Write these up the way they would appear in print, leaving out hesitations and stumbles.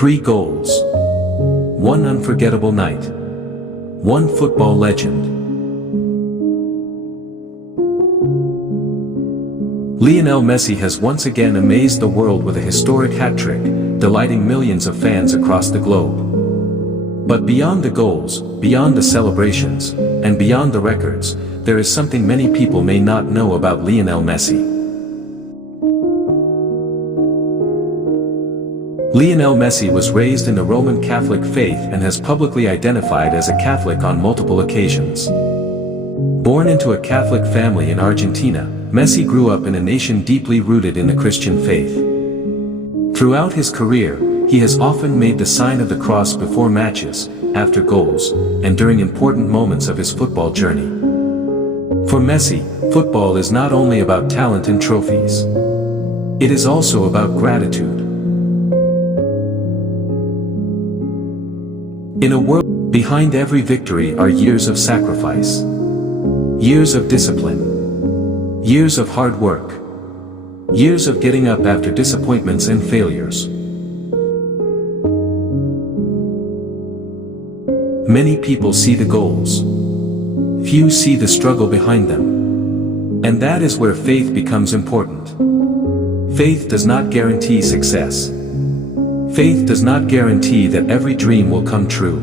3 goals. 1 unforgettable night. 1 football legend. Lionel Messi has once again amazed the world with a historic hat-trick, delighting millions of fans across the globe. But beyond the goals, beyond the celebrations, and beyond the records, there is something many people may not know about Lionel Messi. Lionel Messi was raised in the Roman Catholic faith and has publicly identified as a Catholic on multiple occasions. Born into a Catholic family in Argentina, Messi grew up in a nation deeply rooted in the Christian faith. Throughout his career, he has often made the sign of the cross before matches, after goals, and during important moments of his football journey. For Messi, football is not only about talent and trophies. It is also about gratitude. In a world, behind every victory are years of sacrifice. Years of discipline. Years of hard work. Years of getting up after disappointments and failures. Many people see the goals. Few see the struggle behind them. And that is where faith becomes important. Faith does not guarantee success. Faith does not guarantee that every dream will come true.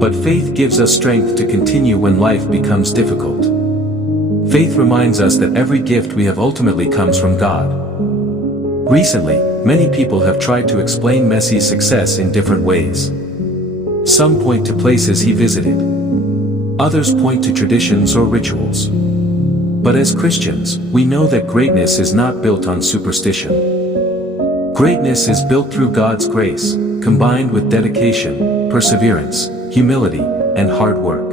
But faith gives us strength to continue when life becomes difficult. Faith reminds us that every gift we have ultimately comes from God. Recently, many people have tried to explain Messi's success in different ways. Some point to places he visited. Others point to traditions or rituals. But as Christians, we know that greatness is not built on superstition. Greatness is built through God's grace, combined with dedication, perseverance, humility, and hard work.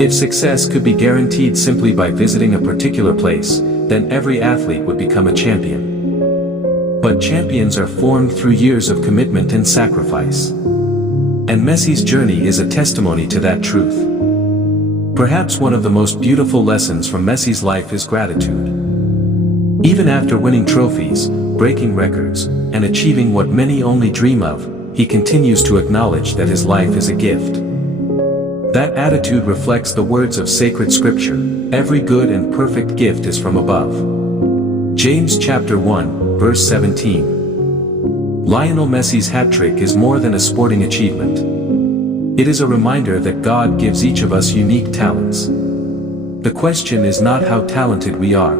If success could be guaranteed simply by visiting a particular place, then every athlete would become a champion. But champions are formed through years of commitment and sacrifice. And Messi's journey is a testimony to that truth. Perhaps one of the most beautiful lessons from Messi's life is gratitude. Even after winning trophies, breaking records, and achieving what many only dream of, he continues to acknowledge that his life is a gift. That attitude reflects the words of sacred scripture, "Every good and perfect gift is from above." James chapter 1, verse 17. Lionel Messi's hat-trick is more than a sporting achievement. It is a reminder that God gives each of us unique talents. The question is not how talented we are.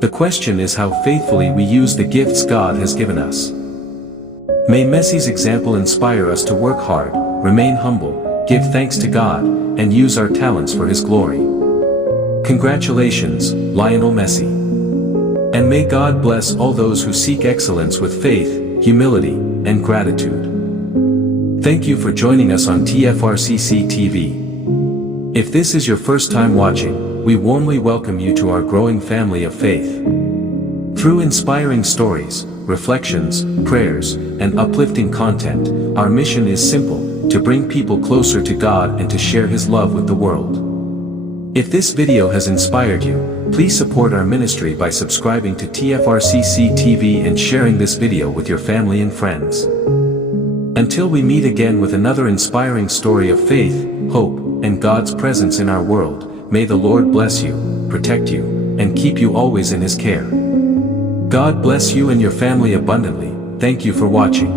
The question is how faithfully we use the gifts God has given us. May Messi's example inspire us to work hard, remain humble, give thanks to God, and use our talents for His glory. Congratulations, Lionel Messi. And may God bless all those who seek excellence with faith, humility, and gratitude. Thank you for joining us on TFRCC TV. If this is your first time watching, we warmly welcome you to our growing family of faith. Through inspiring stories, reflections, prayers, and uplifting content, our mission is simple: to bring people closer to God and to share His love with the world. If this video has inspired you, please support our ministry by subscribing to TFRCC TV and sharing this video with your family and friends. Until we meet again with another inspiring story of faith, hope, and God's presence in our world, may the Lord bless you, protect you, and keep you always in His care. God bless you and your family abundantly. Thank you for watching.